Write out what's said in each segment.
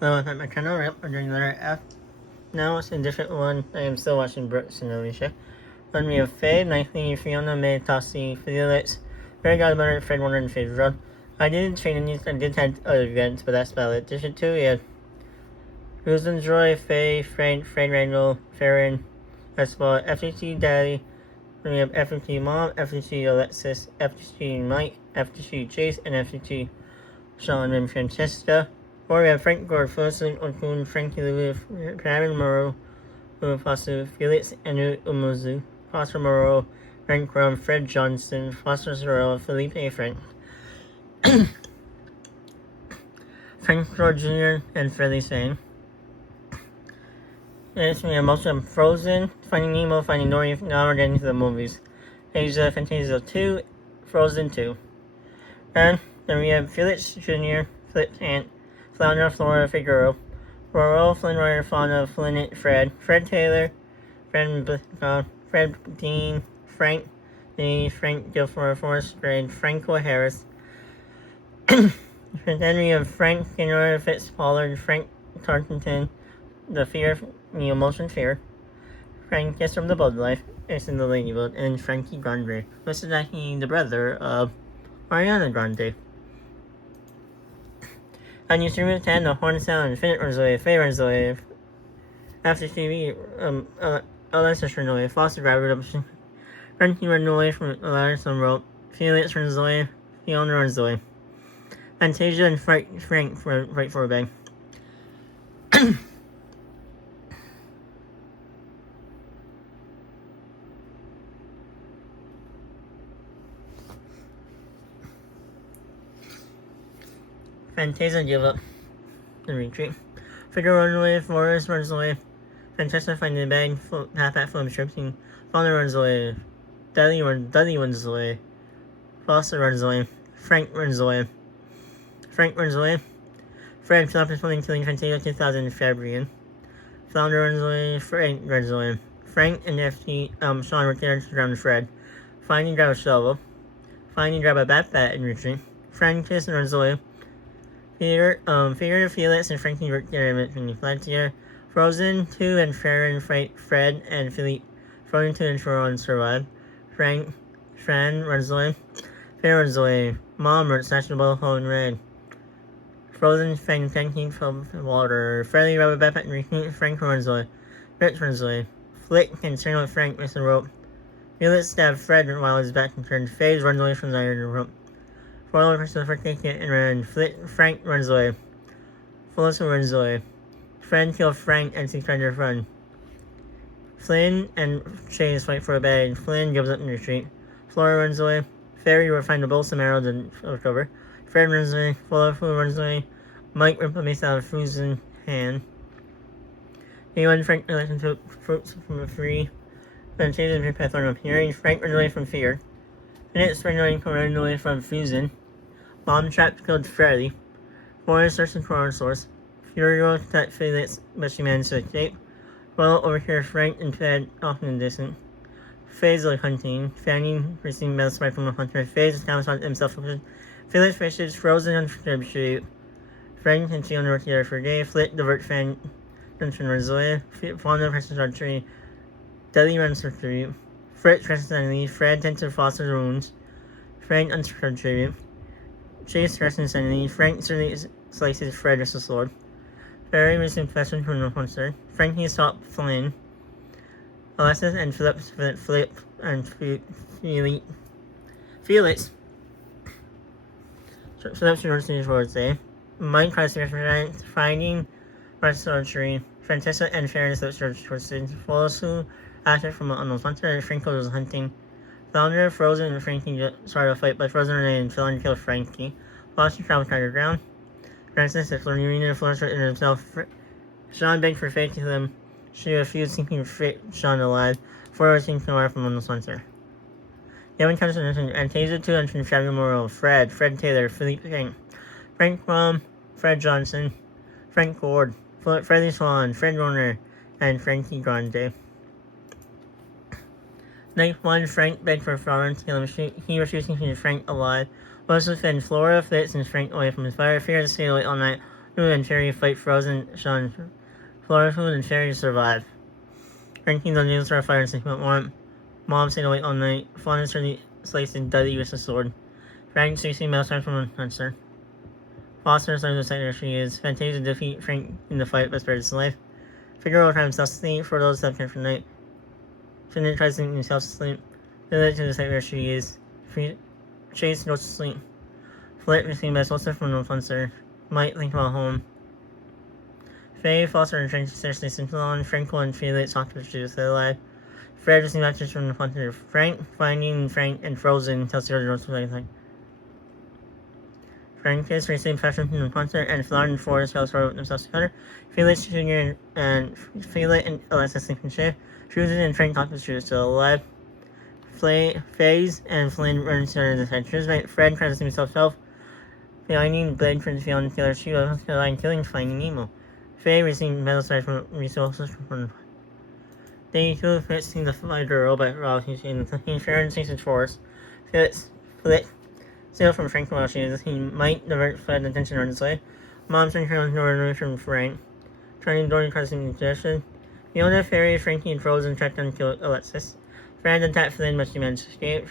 Hello, I'm at my channel. We're doing letter F. Now it's a different one. I am still watching Brooks and Alicia. Then we have Faye, Knightley, Fiona, May, Tossie, Felix, Fairy Godmother, Fred Warner, and Faye's Run. I didn't train these, I did have other events, but that's about it. Edition 2, we had Susan Joy, Faye, Frank, Fred Randall, Farron, as well FTC Daddy. Then we have FTC Mom, FTC Alexis, FTC Mike, FTC Chase, and FTC Sean and Francesca. Or we have Frank Gore, Felicity Okun, Frankie Lulu, Karen Morrow, Foster, Felix Anu Umuzu, Foster Morrow, Frank Rum, Fred Johnson, Foster Sorrell, Felipe A. Frank, Frank George Jr., and Freddie Sang. Next, we have most of them Frozen, Finding Nemo, Finding Dory. Now we're getting to the movies. Asia, Fantasia 2, Frozen 2. And then we have Felix Jr., Flip's Aunt, Flounder, Flora, Figaro, Roro, Flynn Ryder, Fauna, Flynn, Fred Taylor, Fred Dean, Frank, Frank Guilford, Forrest Grade, Franco Harris. Then we have Frank Kinroy, Fitz Pollard, Frank Tarkenton, The Fear, the Emotion Fear, Frank Kiss from the Bud Life, Ace in the Ladybug, and Frankie Grande. This is actually the brother of Ariana Grande. On YouTube 10, the Horn Sound, Infinite Renzoe, Faye Renzoe, After TV, Alexa Renzoe, Foster Driver Adoption, Frankie Renzoe from Aladdin Rope, Felix Renzoe, Fiona Renzoe, Fantasia, and Frank for Right for a Bang. Fantasia give up and retreat. Figure runs away, Forrest runs away, Fantasia finding the bag, half-hat full of stripping, Fauna runs away, Dudley runs away, Foster runs away, Frank runs away, Fred Philip is pulling killing Fantasia 2000 Fabrian, Flounder runs away, Frank runs away, Frank and FT Sean returns around Fred, finding grab a shovel, finding grab a bat and retreat, Frank kiss and runs away, Peter, Felix, and Frankie worked together in Frontier. Frozen 2 and Farron fight Fred and Philippe. Frozen 2 and Frozen survive. Fran runs away. Faye runs away. Mom runs snatching the ball home in red. Frozen Frankie from water. Freddy rubber backpack and retreat. Frank runs away. Rich runs away. Flick can turn with Frank with the rope. Felix stabs Fred while his back turned. Faye runs away from the iron rope. Four person for ticket and run. Frank runs away. Felicity runs away. Fred kills Frank and seeks trying to run. Flynn and Chase fight for a bag. Flynn gives up and retreat. Flora runs away. Fairy will find a bowl some arrows and recover. Fred runs away. Flora runs away. Mike rips out of frozen hand. Anyone Frank relations to fruits from a free. Then changes his path on appearing. Frank runs away from fear. Minutes running away from Fusion. Mom trapped killed Freddy. Forrest searching for our source. Furio attacked Felix, but she managed to escape. Well, over here, Frank and Fred off in the distance. Faye's like hunting. Fanny receiving metal spray from a hunter. Faye's established himself. Felix fishes Frozen on the shoot. Frank and Fiona work together for a day. Flick divert Fan Dungeon Rozoya. Fauna presses archery. Dudley runs for tribute. Fred stresses enemy. Fred tends to foster wounds. Frank unscrewed tribute. Chase stresses enemy. Frank slices Fred with a sword. Fairy receives confession from the monster. Frankie stops Flynn. Alexis and Flip and Felix. Phillips University towards A. Mike tries to prevent finding archery. Francesca and Farron slips towards A. Felicity after from an unknown hunter, and Franco was hunting. Flounder, Frozen, and Frankie started a fight, but Frozen and Flounder killed Frankie. Foster traveled to the ground. Francis and Florina Flores and himself. Sean begged for Faye to them. She refused, keeping Sean alive. Four seemed to arrive from unknown hunter. Gavin comes to Fantasia 2 and Fabio Morrow, Fred Taylor, Philippe Frank Rum, Fred Johnson, Frank Gord, Freddie Swan, Fred Warner, and Frankie Grande. Night 1, Frank begged for Florence to kill him. He refused to keep Frank alive. Elizabeth and Flora Fitz and Frank away from his fire. Fear to stay away all night. Food and Fairy fight Frozen, Sean, Flora, Food and Fairy survive. Frankie the news are fire and sleep at warm. Mom stayed awake all night. Fawn is really sliced and Dudley with a sword. Frank chasing Mouse from a monster. Foster is the site where she is. Fantasia defeat Frank in the fight but spares his life. Figaro tries himself to sleep. For those that care for night. Finnan tries to himself to sleep. Village to the site where she is. Chase goes to sleep. Flit receiving best also from the monster. Might think about home. Faye, Foster, and Frank seriously central on. Franco and Felix talk to the stay alive. Fred receiving messages from the hunter. Frank finding Frank and Frozen tells the other to everything. Frank is receiving pressure from the hunter, and Flower and Forrest tells her themselves together. Felix Jr. and Felix and Alexis sleep in shade. Susan and Frank talk to the still alive. Faze and Flynn run to the side. Fred tries to save himself. Finding Blade for the field and killer she was killing Finding Nemo. Faye receiving metal stars from resources from Day 2 Fitz seeing the fighter robot while he's in the Sharon sees his force. Fitz Flick steal from Frank while he might divert Fred attention on his way. Mom's trying to away from Frank. Trying to door causing suggestion. Fiona, Fairy, Frankie, and Frozen track down and kill Alexis. Fred attacked Flynn but she managed to escape.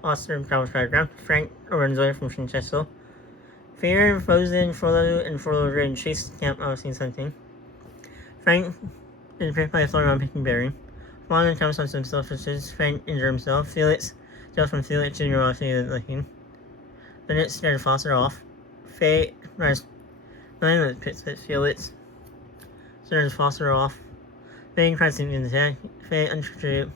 Foster travels background. Frank runs away from Francesco. Fear, Frozen, Frollo, and Frollo Red chase camp out scene something. Frank is picked by Flora on picking berry. Fawn and comes on himself, Frank injure himself. Felix steals from Felix Jr. while she is looking. Then it scared Foster off. Faye runs 9 with pits at Felix. Scares Foster off. Faye tries to in the attack. Faye untreated.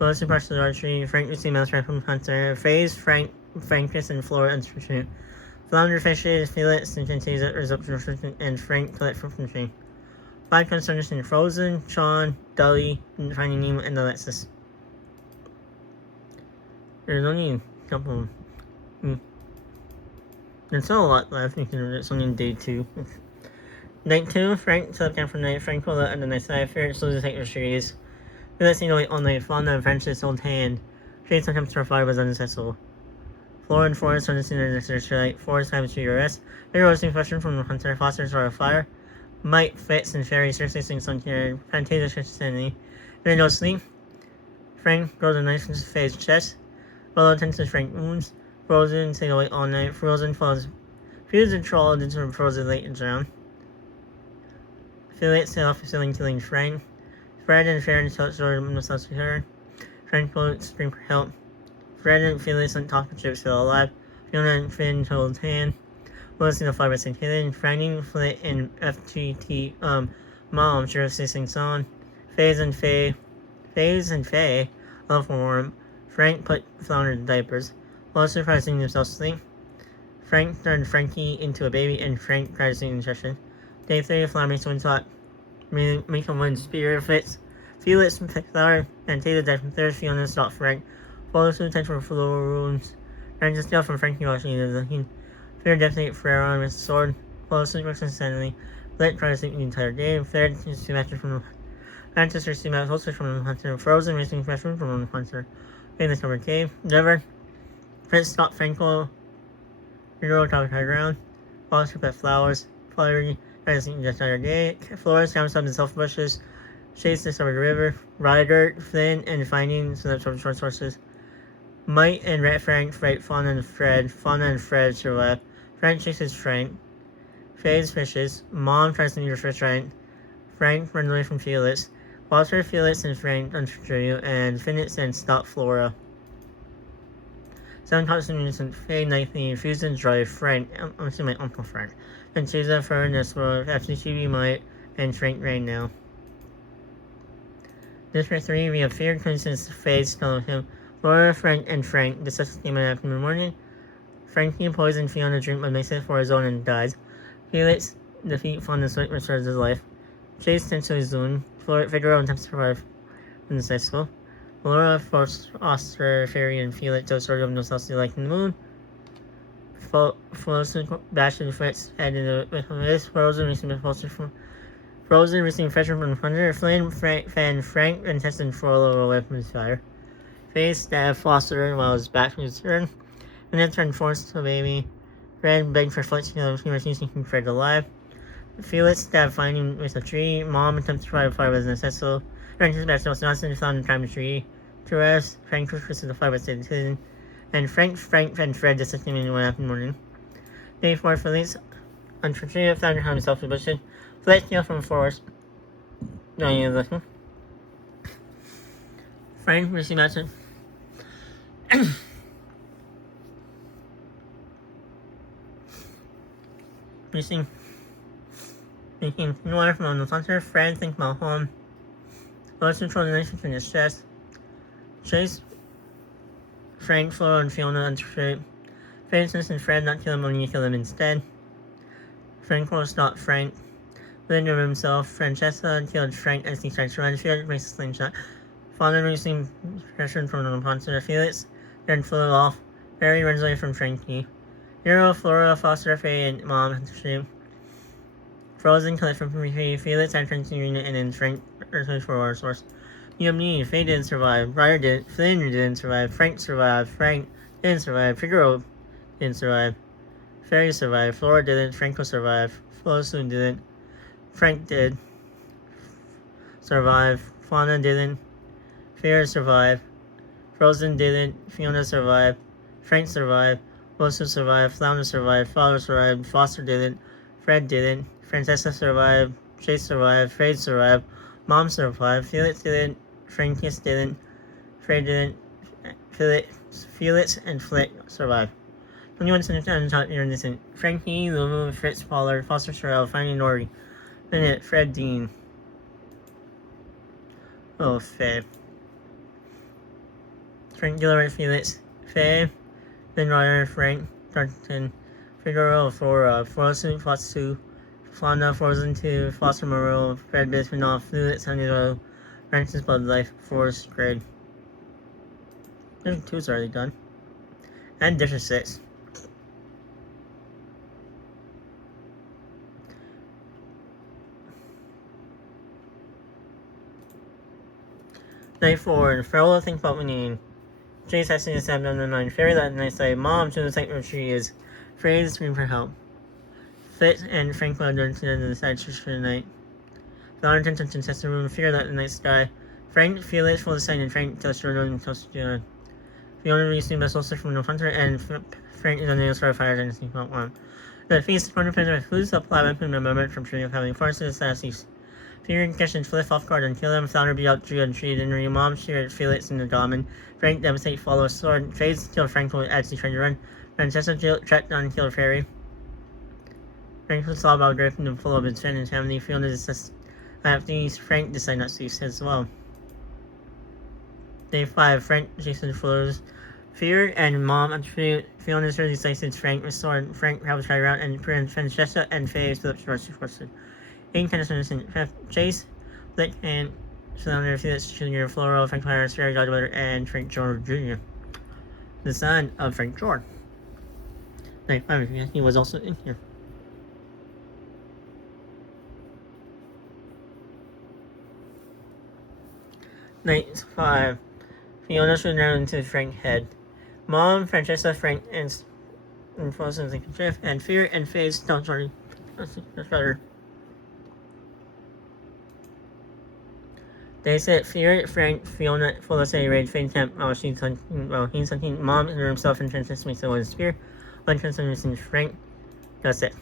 Both suppress the archery. Frank receives mouse right from Hunter. Faye's Frankus, and Flora untreated. Flounder fishes, Felix, and Fantasia resumption, and Frank collect from the tree. 5 concerns in Frozen, Sean, Dully, and Finding Nemo, and Alexis. There's only a couple. There's still a lot left. It's only day 2. Night 2, Frank slept down for the night. Frank will let on the night side. Fear slowly take your trees. Felix seemed to wait all night. Flounder and Francis hold hand. Shade sometimes to fire was unsuccessful. Flora and Forrest on the scene of the search light. Forrest comes to your rest. There was a question from the hunter. Foster's are a fire. Mike, Fitz, and Fairy seriously sing some here. Fantasia shifts sanity. Then no sleep. Frank throws a knife into Faye's chest. Willow tends to Frank wounds. Frozen stay awake all night. Frozen falls. Fuse and troll into Frozen late and drown. Felix set off the ceiling killing Frank. Fred and Fairy touch themselves to her. Frank will scream for help. Fred and Felix and talk to Chip still alive. Fiona and Finn hold hand. Willis in the 5% killing. Finding Flit and FGT Mom seriously sing song. Faze and Faye love warm. Frank put Flounder in diapers. While surprising themselves to sleep. Frank turned Frankie into a baby and Frank tried to sing instruction. Day 3 Flounder makes one thought. Make him win spirit fits. Felix and Flower and Taylor died from thirst. Fiona stopped Frank. Follows the attention for floor rooms. Trying to steal from Frankie while she is looking. Fear detonate Ferrer with a sword. Follows the works insanely. Let try to sleep the entire day. Flared is two matches from the Mantis receive matches also from the hunter. Frozen racing freshman from the hunter. In the cover cave. Never. Fritz stopped Franco. Hero top high ground. Foster pet flowers. Fiery. Try to sleep the entire day. Flores comes up in self bushes. Chase discovered the river. Ryder, Flynn, and finding so that's from short sources. Mike and Red Frank fight Fauna and Fred. Fauna and Fred survive. Frank chases Frank. Faye's fishes. Mom tries to meet her fish Frank. Frank runs away from Felix. Foster, Felix, and Frank unsure you, and Finnex and stop Flora. 7 constant innocent Faye Nightly, Fusion Drive, Frank, I'm assuming my Uncle Frank. And Chesa, Furnace, FCTV Might, and Frank Rain now. District 3, we have Fear, Coincidence, Faye's telling him. Flora, Frank, and Frank discuss the game after the morning. Frankie poisons Fiona drink but makes it for his own and dies. Felix defeat Fauna Sweat restores his life. Chase tends to his wound. Figaro attempts to survive in the cycle. Laura forced Oster, Fairy, and Felix to sort of themselves to like the moon. Bastion Fritz head into this. Frozen receiving Foster from Frozen receiving pressure from Thunder. Flynn, Frank, and Tessin Frollo away from his fire. Face stab Foster while his back from his turn. And then turned Force to a baby. Fred begged for Fletch to kill him. He refused to keep Fred alive. Felix stabbed finding with a tree. Mom attempts to pry the fire with an accessible. Frank Sebastian was not found in time tree. Therese, Frank pushes the fire with the citizen. And Frank, and Fred disappeared in one after morning. Day 4, Felix, unfortunately, found himself in the bushes. Fled steal from the forest. No, you listen. Frank received message. Missing. Making noir from the hunter. Fred thinks about home. Lost control the nation from distress. Chase. Frank, Flora, and Fiona unstraight. Francis and Fred not kill him when you kill him instead. Frank will stop Frank. Linda himself. Francesca killed Frank as he tried to run. Felix makes a slingshot. Father receiving pressure from the monster. Felix then flew off. Harry runs away from Frankie. Hero, Flora, Foster, Faye, and Mom have to shoot. Frozen collect from Faye. Felix entrance unit, and then Frank returns for our source. You have need. Faye didn't survive. Ryder didn't. Flynn didn't survive. Frank survived. Frank didn't survive. Figaro didn't survive. Fairy survived. Flora didn't. Franco survived. Flosu didn't. Frank did. Survive. Fauna didn't. Fear survived. Frozen didn't. Fiona survived. Frank survived. Flosu survived. Flounder survived. Father survived. Foster didn't. Fred didn't. Francesca survived. Chase survived. Fred survived. Mom survived. Felix didn't. Frankius didn't. Fred didn't. Felix and Flick survived. 21 centimeters top near innocent. Frankie, Lulu, Fritz, Pollard, Foster Sorrell, Finding Nori. Bennett, Fred Dean. Oh, Faye. Frank Gilbert, Felix, Faye, Ben Ryder, Frank, Darton, Figaro, Flora, Frozen, Fotsu, Fonda, Frozen 2, Foster Moreau, Fred Bismanoff, Felix, Honeywell, Francis Blood Life, Force Grade. There's 2's already done. And District 6. Night 4. Farewell, think about winning. Chase has to stand on the 9. Fairy that night say, Mom, to the site where she is. Phrase, scream for help. Fitz and Frank Louder to the side church for the night. Valentine to test the room, fear that the night sky. Frank, Felix, full of sign, and Frank tells her and tells to Fiona received the solstice from the hunter, and Frank is on the star fire and sneak out one. The feast is dependent on who's supply weapon in a moment from tree of having forces assassins. Fear and catch and flip off guard and kill him. Flounder be out tree and tree, and your mom sheared Felix in the domin. Frank devastate follow a sword. Phase kill Frank as he tried to run. Francesca tracked down and killed Fairy. Frank was saw about drifting and full of his friend and family. Fiona decides after these, Frank decided not to use as well. Day 5, Frank, Jason Flores. Fear and Mom attribute Fiona's early decisive Frank restored Frank helped try around and Francesca and Faye stood up short to force it. 8 innocent Chase, Flick and Cylinder, Felix Jr., Floral, Frank Clarence, Fairy Godmother, and Frank George Jr. The son of Frank George. Night 5, he was also in here. Night 5. Fiona should narrow into Frank's head. Mom, Francesca, Frank, and Frozen think drift, and Fear and Faye's don't sorry. That's better. They said Fear, Frank, Fiona, Felicity, Rage, Faint Temp, while he's hunting Mom and himself and Francesca makes one Fear. One transformation Frank. That's it.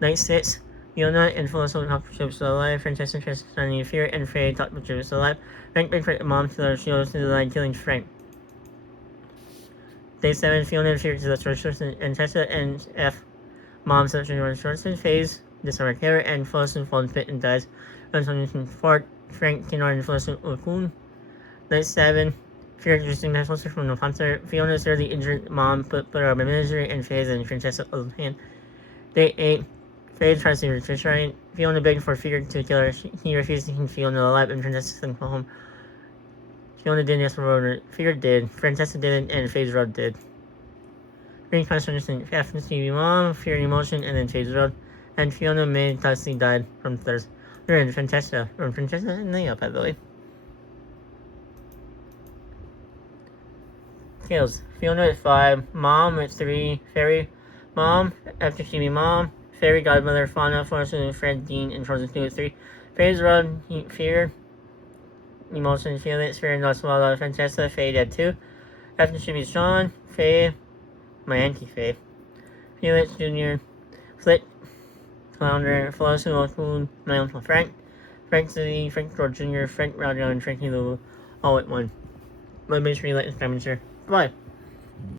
Night 6. Fiona and Felicity help Jibs alive. Francesca tries to Fear and Faye talk with Jibs alive. Frank brings Mom to the shield to the line, killing Frank. Day 7, Fiona and Fear to the sources and Tessa and F. Mom searching for sources, Phase, disarmed Terror, and Felicity falls pit and dies. Transformation Fort, Frank, Tenor, and Felicity Okun. Night 7, Fear using medical from the hunter. Fiona severely injured Mom, put her up in misery, and Phase and Francesca on hand. Day 8, Faye tries to retrieve her. Fiona begged for Fear to kill her. He refused to keep Fiona alive, and Francesca sent her home. Fiona didn't ask for order. Fear did. Francesca didn't, and Faye's Road did. Green consciousness after TV Mom, Fear emotion, and then Faye's Road. And Fiona made Tussie died from thirst. We're in Francesca. From Francesca and Leah, by the way. Kills. Fiona at 5. Mom at 3. Fairy. Mom after TV Mom. Fairy Godmother, Fauna, Fortune, Fred, Dean, and Frozen 2 3. Fairies Run, Fear, Emotion, Felix, Fear, and Lost Wild, Francesca, Faye, Dead 2. After should be Sean, Faye, my Auntie Faye, Felix Jr., Flick, Flounder, Flossie, Lockwood, my Uncle Frank, Frank City, Frank George Jr., Frank Roger, and Frankie Lulu, all at one. But make sure you like this comment, share. Bye.